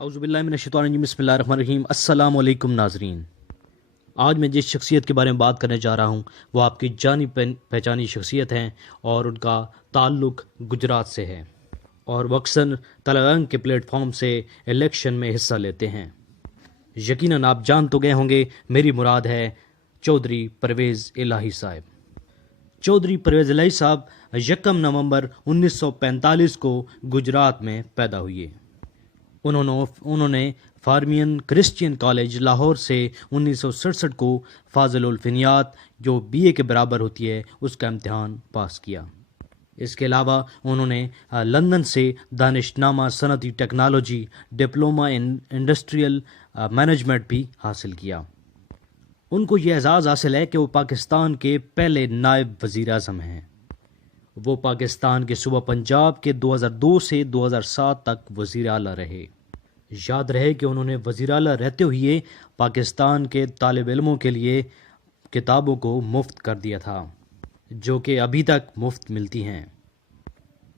اعوذ باللہ من الشیطان الرجیم، بسم اللہ الرحمن الرحیم۔ السلام علیکم ناظرین، آج میں جس شخصیت کے بارے میں بات کرنے جا رہا ہوں وہ آپ کی جانی پہچانی شخصیت ہیں اور ان کا تعلق گجرات سے ہے اور وہ اکثر تلنگانہ کے پلیٹ فارم سے الیکشن میں حصہ لیتے ہیں۔ یقیناً آپ جان تو گئے ہوں گے، میری مراد ہے چودھری پرویز الہی صاحب۔ چودھری پرویز الہی صاحب 1 نومبر 1945 کو گجرات میں پیدا ہوئے۔ انہوں نے فارمین کرسچین کالج لاہور سے 1967 کو فاضل الفنیات جو BA کے برابر ہوتی ہے اس کا امتحان پاس کیا۔ اس کے علاوہ انہوں نے لندن سے دانش نامہ صنعتی technology diploma in industrial management بھی حاصل کیا۔ ان کو یہ اعزاز حاصل ہے کہ وہ پاکستان کے پہلے نائب وزیر اعظم ہیں۔ وہ پاکستان کے صوبہ پنجاب کے 2002 سے 2007 تک وزیر اعلیٰ رہے۔ یاد رہے کہ انہوں نے وزیر اعلیٰ رہتے ہوئے پاکستان کے طالب علموں کے لیے کتابوں کو مفت کر دیا تھا، جو کہ ابھی تک مفت ملتی ہیں۔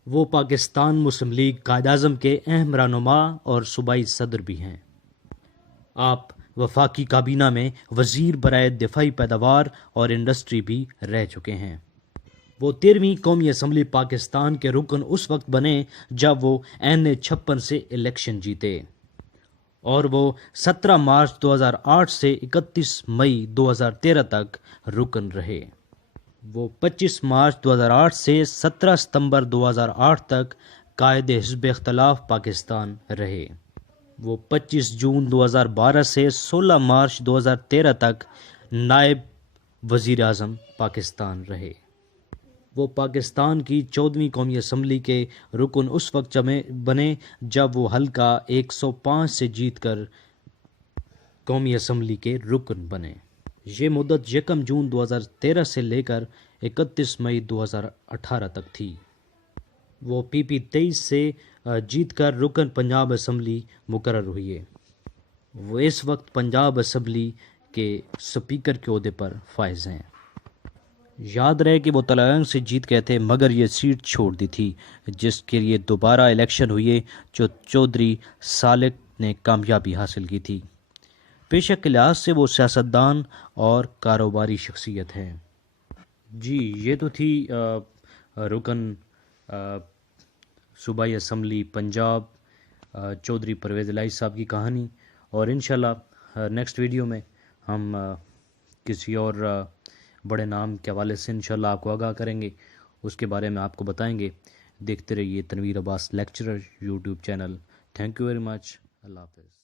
وہ پاکستان مسلم لیگ قائد اعظم کے اہم رہنما اور صوبائی صدر بھی ہیں۔ آپ وفاقی کابینہ میں وزیر برائے دفاعی پیداوار اور انڈسٹری بھی رہ چکے ہیں۔ وہ 13ویں قومی اسمبلی پاکستان کے رکن اس وقت بنے جب وہ N56 سے الیکشن جیتے، اور وہ 17 مارچ 2008 سے 31 مئی 2013 تک رکن رہے۔ وہ 25 مارچ 2008 سے 17 ستمبر 2008 تک قائد حزب اختلاف پاکستان رہے۔ وہ 25 جون 2012 سے 16 مارچ 2013 تک نائب وزیر اعظم پاکستان رہے۔ وہ پاکستان کی 14ویں قومی اسمبلی کے رکن اس وقت بنے جب وہ حلقہ 105 سے جیت کر قومی اسمبلی کے رکن بنے۔ یہ مدت 1 جون 2013 سے لے کر 31 مئی 2018 تک تھی۔ وہ PP 23 سے جیت کر رکن پنجاب اسمبلی مقرر ہوئے۔ وہ اس وقت پنجاب اسمبلی کے اسپیکر کے عہدے پر فائز ہیں۔ یاد رہے کہ وہ تلنگانہ سے جیت گئے تھے مگر یہ سیٹ چھوڑ دی تھی، جس کے لیے دوبارہ الیکشن ہوئے جو چودھری سالک نے کامیابی حاصل کی تھی۔ پیشہ کے لحاظ سے وہ سیاستدان اور کاروباری شخصیت ہیں۔ جی، یہ تو تھی رکن صوبائی اسمبلی پنجاب چودھری پرویز الہی صاحب کی کہانی، اور انشاءاللہ نیکسٹ ویڈیو میں ہم کسی اور بڑے نام کے حوالے سے انشاءاللہ آپ کو آگاہ کریں گے، اس کے بارے میں آپ کو بتائیں گے۔ دیکھتے رہیے Tanveer Abbas lecturer YouTube channel. Thank you very much. اللہ حافظ۔